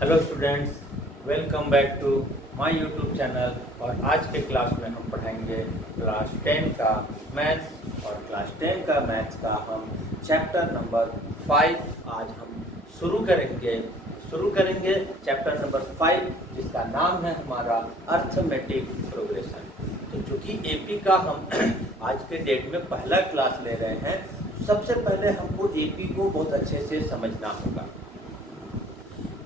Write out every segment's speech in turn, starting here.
Hello students, welcome back to my YouTube channel. और आज के क्लास में हम पढ़ाएंगे क्लास 10 का मैथ्स। और क्लास 10 का मैथ्स का हम चैप्टर नंबर 5 आज हम शुरू करेंगे चैप्टर नंबर 5, जिसका नाम है हमारा अर्थमेटिक प्रोग्रेशन। तो चूँकि एपी का हम आज के डेट में पहला क्लास ले रहे हैं, सबसे पहले हमको एपी को बहुत अच्छे से समझना होगा।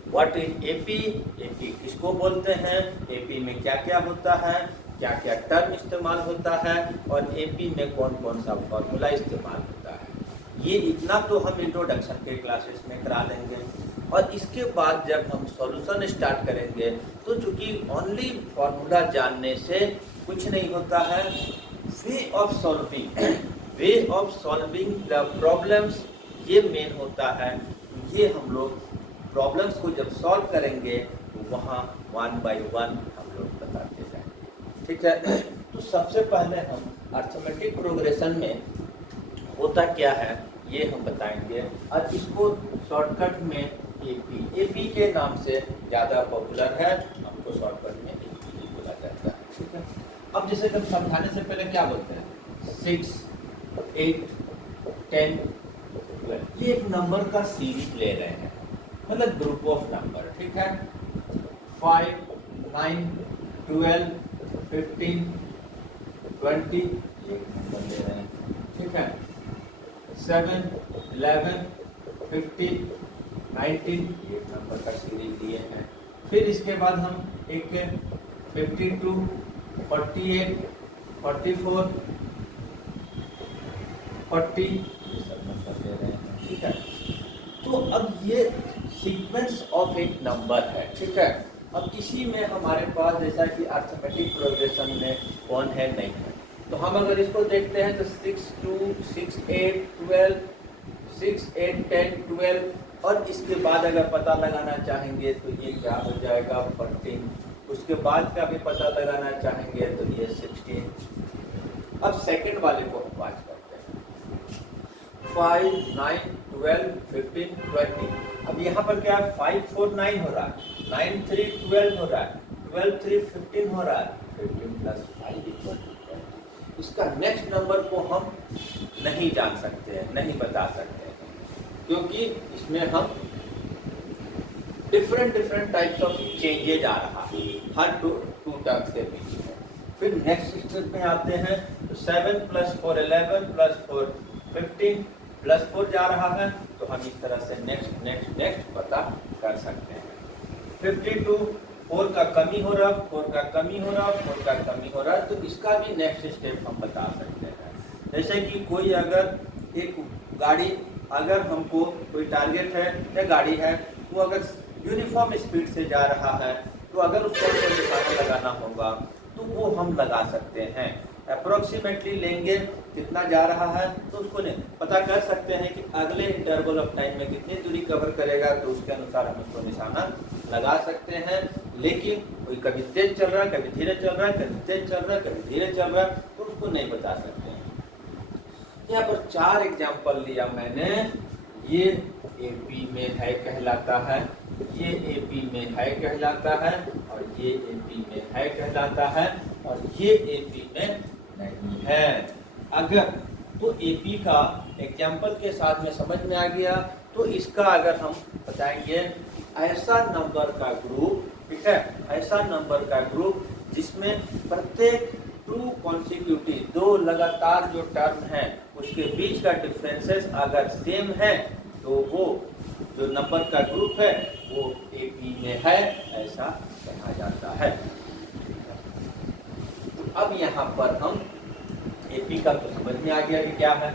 व्हाट इज एपी, एपी किसको बोलते हैं, एपी में क्या क्या होता है, क्या क्या टर्म इस्तेमाल होता है, और एपी में कौन कौन सा फॉर्मूला इस्तेमाल होता है। ये इतना तो हम इंट्रोडक्शन के क्लासेस में करा देंगे। और इसके बाद जब हम सॉल्यूशन स्टार्ट करेंगे, तो चूंकि ओनली फॉर्मूला जानने से कुछ नहीं होता है, way of solving the problems ये मेन होता है। ये हम लोग प्रॉब्लम्स को जब सॉल्व करेंगे तो वहाँ 1 बाय 1 हम लोग बताते जाएंगे, ठीक है। तो सबसे पहले हम अर्थमेटिक प्रोग्रेशन में होता क्या है ये हम बताएंगे, और इसको शॉर्टकट में एपी के नाम से ज़्यादा पॉपुलर है, हमको शॉर्टकट में एपी बोला जाता है, ठीक है। अब जैसे हम समझाने से पहले क्या बोलते हैं, 6, 8, 10, 12 ये एक नंबर का सीरीज ले रहे हैं, मतलब ग्रुप ऑफ नंबर, ठीक है। 5, 9, 12, 15, 20 ये नंबर ले रहे हैं, ठीक है। 7, 11, 15, 19 ये नंबर का सीरीज लिए हैं। फिर इसके बाद हम एक 52, 48, 44, 40 ये सब नंबर ले रहे हैं, ठीक है। तो अब ये सीक्वेंस ऑफ एक नंबर है, ठीक है। अब इसी में हमारे पास जैसा कि अर्थमेटिक प्रोग्रेशन में कौन है नहीं है, तो हम अगर इसको देखते हैं तो 6, 2, 6, 8, 12, 6, 8, 10, 12, और इसके बाद अगर पता लगाना चाहेंगे तो ये क्या हो जाएगा 14, उसके बाद का भी पता लगाना चाहेंगे तो ये 16। अब सेकंड वाले को हम बात करते हैं, 5, 9, 12, 15, 20। अब यहाँ पर क्या है, 5, 4, 9 हो रहा है, 9, 3, 12 हो रहा है, 12, 3, 15 हो रहा है, 15 प्लस 5 इक्वल टू 20। इसका नेक्स्ट नंबर को हम नहीं जान सकते हैं, नहीं बता सकते हैं, क्योंकि इसमें हम डिफरेंट टाइप्स ऑफ चेंजेज आ रहा है हर टू टर्म्स के बीच में। फिर नेक्स्ट स्टेप में आते हैं तो 7 + 4 11 + 4 15 + 4 जा रहा है, तो हम इस तरह से नेक्स्ट पता कर सकते हैं। 52 4 का कमी हो रहा, 4 का कमी हो रहा, 4 का कमी हो रहा, तो इसका भी नेक्स्ट स्टेप हम बता सकते हैं। जैसे कि कोई अगर एक गाड़ी, अगर हमको कोई टारगेट है या गाड़ी है, वो अगर यूनिफॉर्म स्पीड से जा रहा है, तो अगर उसको निशाना लगाना होगा तो वो हम लगा सकते हैं। अप्रोक्सीमेटली लेंगे कितना जा रहा है, तो उसको पता कर सकते हैं कि अगले इंटरवल ऑफ टाइम में कितनी दूरी कवर करेगा, तो उसके अनुसार हम उसको निशाना लगा सकते हैं। लेकिन कोई कभी तेज चल रहा है, कभी धीरे चल रहा है, कभी तेज चल रहा है, कभी धीरे चल रहा है, तो उसको नहीं बता सकते हैं। यहाँ पर 4 एग्जाम्पल लिया मैंने, ये एपी में है कहलाता है, ये एपी में है कहलाता है, और ये एपी में है कहलाता है, और ये एपी में नहीं है। अगर तो एपी का एग्जाम्पल के साथ में समझ में आ गया, तो इसका अगर हम बताएंगे ऐसा नंबर का ग्रुप, ठीक है, ऐसा नंबर का ग्रुप जिसमें प्रत्येक 2 कॉन्सिक्यूटिव 2 लगातार जो टर्म है उसके बीच का डिफरेंसेस अगर सेम है, तो वो जो नंबर का ग्रुप है वो एपी में है, ऐसा कहा जाता है। अब यहाँ पर हम एपी का तो समझ में आ गया कि क्या है,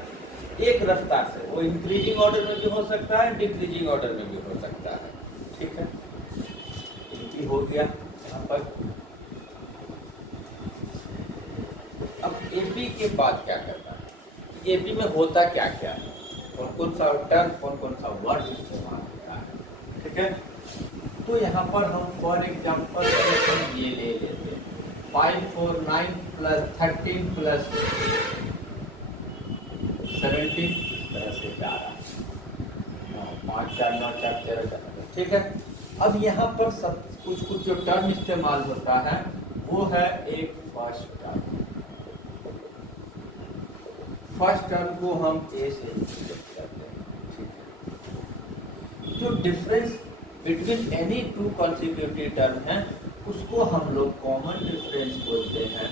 एक रफ्तार से, वो इंक्रीजिंग ऑर्डर में भी हो सकता है, डिक्रीजिंग ऑर्डर में भी हो सकता है, ठीक है। एपी हो गया यहाँ पर। अब एपी के बाद क्या करना है, एपी में होता क्या क्या है, कौन सा टर्म, कौन सा वर्ड इस्तेमाल होता है, ठीक है। तो यहाँ पर हम फॉर एग्जाम्पल ये ले लेते हैं, 5, 4, 9 + 13 + 17 इस तरह से जा रहा है, 5, 4, 9, 4, 13, ठीक है। अब यहाँ पर सब कुछ कुछ जो टर्म इस्तेमाल होता है वो है एक फर्स्ट टर्म। फर्स्ट टर्म को हम ए से रिप्रेजेंट करते हैं, ठीक है। जो difference between any two consecutive term है उसको हम लोग कॉमन डिफरेंस बोलते हैं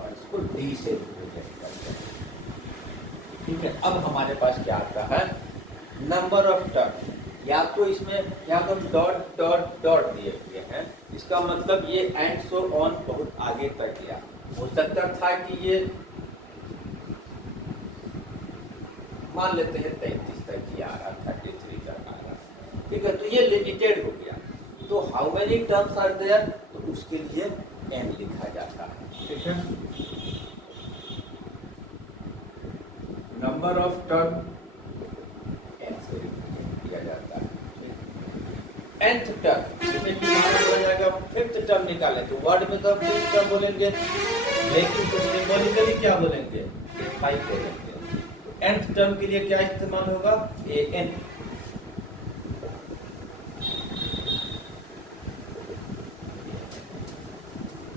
और इसको डी से रिप्रेजेंट करते हैं, ठीक है। अब हमारे पास क्या आता है, नंबर ऑफ टर्म। या तो इसमें या तो डॉट डॉट डॉट दिए हुए हैं, इसका मतलब ये एंड सो ऑन बहुत आगे तक गया। हो सकता था कि ये मान लेते हैं 33 तक ही आ रहा, 33 तक आ रहा, ठीक है। तो ये लिमिटेड हो गया। तो how many terms are there, तो उसके लिए एन लिखा जाता है, ठीक है। नंबर ऑफ टर्म एन से रिप्रेजेंट किया जाता है। nth टर्म इसमें कितना हो जाएगा, फिफ्थ टर्म निकाले तो वर्ड में तो फिफ्थ टर्म बोलेंगे, लेकिन तो सिंबॉलिकली क्या बोलेंगे, 5 बोलेंगे। nth टर्म के लिए क्या इस्तेमाल होगा, an।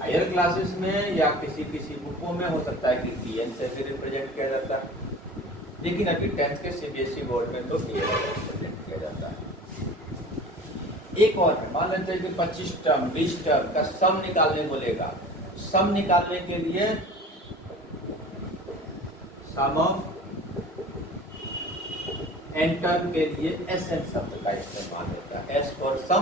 हायर क्लासेस में या किसी किसी बुकों में हो सकता है कि tn से भी रिप्रेजेंट किया जाता है, लेकिन अभी 10th के सीबीएसई बोर्ड में तो an रिप्रेजेंट किया जाता है। एक और मान लेते हैं कि 25 टर्म 20 टर्म का सम निकालने बोलेगा। सम निकालने के लिए सम ऑफ एन टर्म के लिए एस एन शब्द का इस्तेमाल होता है, एस फॉर सम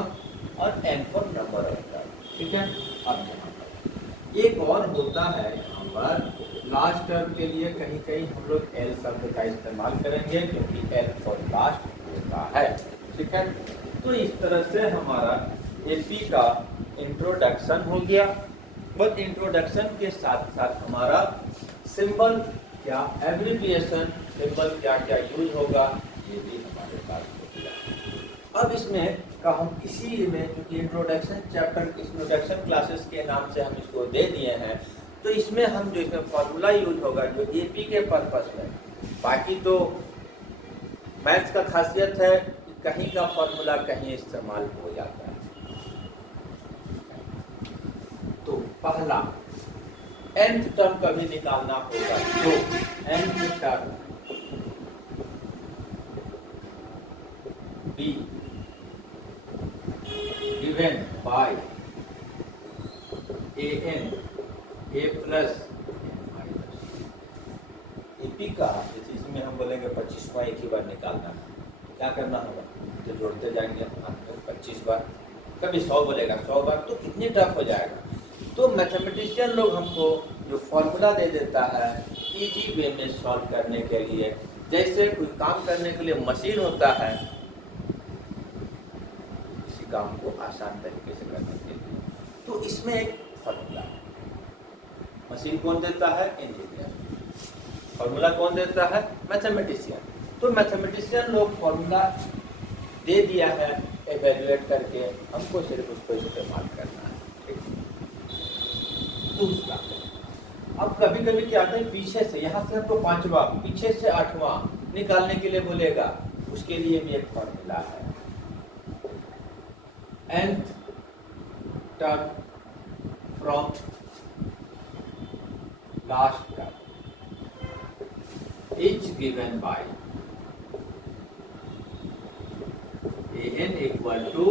और N for number of term, ठीक है। अब यहाँ पर एक और होता है, यहाँ पर लास्ट टर्म के लिए कहीं कहीं हम लोग एल शब्द का इस्तेमाल करेंगे क्योंकि एल फॉर लास्ट होता है, ठीक है। तो इस तरह से हमारा एपी का इंट्रोडक्शन हो गया। बट इंट्रोडक्शन के साथ साथ हमारा सिंबल क्या, एब्रिविएशन सिंबल क्या क्या यूज होगा, ये भी हमारे पास हो गया। अब इसमें का हम इसी में क्योंकि इंट्रोडक्शन चैप्टर इंट्रोडक्शन क्लासेस के नाम से हम इसको दे दिए हैं, तो इसमें हम जो इसमें फॉर्मूला यूज होगा जो एपी के पर्पस में, बाकी तो मैथ्स का खासियत है कहीं का फॉर्मूला कहीं इस्तेमाल हो जाता है। तो पहला nth टर्म कभी निकालना होगा तो nth term b given by an a plus AP का, इसमें हम बोलेंगे 25वां एक ही बार निकालना है, क्या करना होगा, तो जोड़ते जाएंगे 25 बार, कभी 100 बोलेगा 100 बार, तो कितनी टफ हो जाएगा। तो मैथमेटिशियन लोग हमको जो फॉर्मूला दे देता है इजी वे में सॉल्व करने के लिए, जैसे कोई काम करने के लिए मशीन होता है, किसी काम को आसान तरीके से करने के लिए, तो इसमें एक फॉर्मूला, मशीन कौन देता है, इंजीनियर, फॉर्मूला कौन देता है, मैथमेटिशियन। तो मैथमेटिशियन लोग फॉर्मूला दे दिया है एवेल्युएट करके, हमको सिर्फ उसको इस्तेमाल करना है, ठीक। दूसरा, अब कभी कभी क्या आता है पीछे से, यहाँ से हमको 5वां, पीछे से 8वां निकालने के लिए बोलेगा, उसके लिए भी एक फॉर्मूला है, nth term from last term is given by an equal to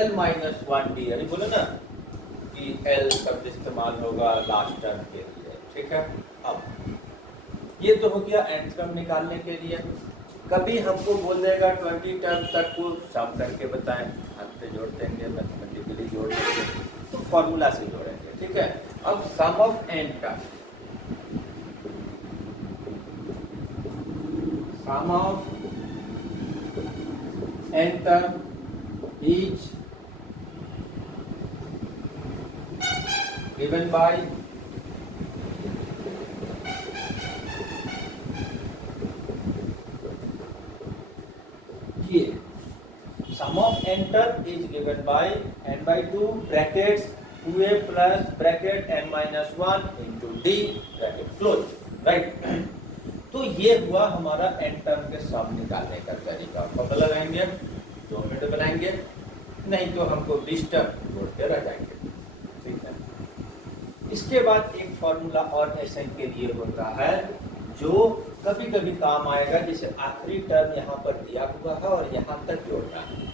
l minus 1d, यानी बोलो ना कि l शब्द इस्तेमाल होगा लास्ट टर्म के लिए, ठीक है। अब ये तो हो गया nth टर्म निकालने के लिए। कभी हमको बोल देगा 20 टर्म तक को सम करके बताएं, हाथ पे जोड़ देंगे, मैथमेटिकली जोड़ देंगे, तो फॉर्मूला से जोड़ेंगे, ठीक है। अब sum of n term, sum of n term is given by here sum of n term is given by n by 2 brackets 2a plus bracket n minus 1 into d bracket close, right। तो ये हुआ हमारा N term के सम निकालने का तरीका। Formula लगाएंगे, 2 minute बनाएंगे, नहीं तो हमको 20 टर्म जोड़ते रह जाएंगे। ठीक है। इसके बाद एक फॉर्मूला और एसएन के लिए होता है जो कभी कभी काम आएगा, जैसे आखिरी टर्म यहाँ पर दिया हुआ है और यहाँ तक जोड़ना है,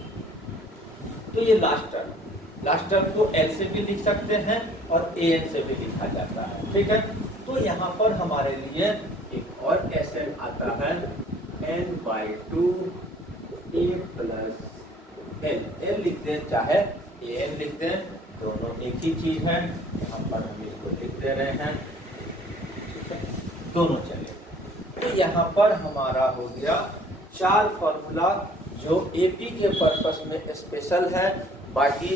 तो ये लास्ट टर्म को एल से भी लिख सकते हैं और ए एन से भी लिखा जाता है। ठीक है। तो यहाँ पर हमारे लिए एक और एसएन आता है n/2 a प्लस एल लिख दें चाहे ए एन लिख दें, दोनों एक ही चीज है। यहाँ पर हम इसको लिख दे रहे हैं। ठीक है, दोनों चले। तो यहाँ पर हमारा हो गया 4 फॉर्मूला जो एपी के पर्पस में स्पेशल है। बाकी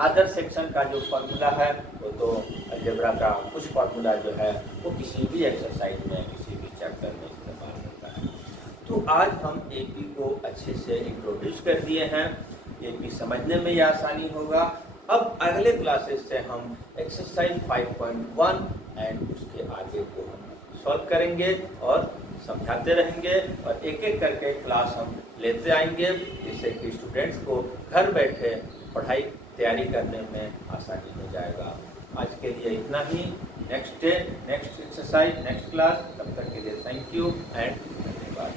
अदर सेक्शन का जो फॉर्मूला है वो तो अलजेब्रा का कुछ फॉर्मूला जो है वो किसी भी एक्सरसाइज में, किसी भी चैप्टर में इस्तेमाल होता है। तो आज हम एपी को अच्छे से इंट्रोड्यूस कर दिए हैं, एपी समझने में ये आसानी होगा। अब अगले क्लासेस से हम एक्सरसाइज 5.1 एंड उसके आगे को हम सॉल्व करेंगे और समझाते रहेंगे और एक एक करके क्लास हम लेते आएंगे, जिससे कि स्टूडेंट्स को घर बैठे पढ़ाई तैयारी करने में आसानी हो जाएगा। आज के लिए इतना ही। Next day, next exercise, next class. तब तक के लिए थैंक यू एंड धन्यवाद।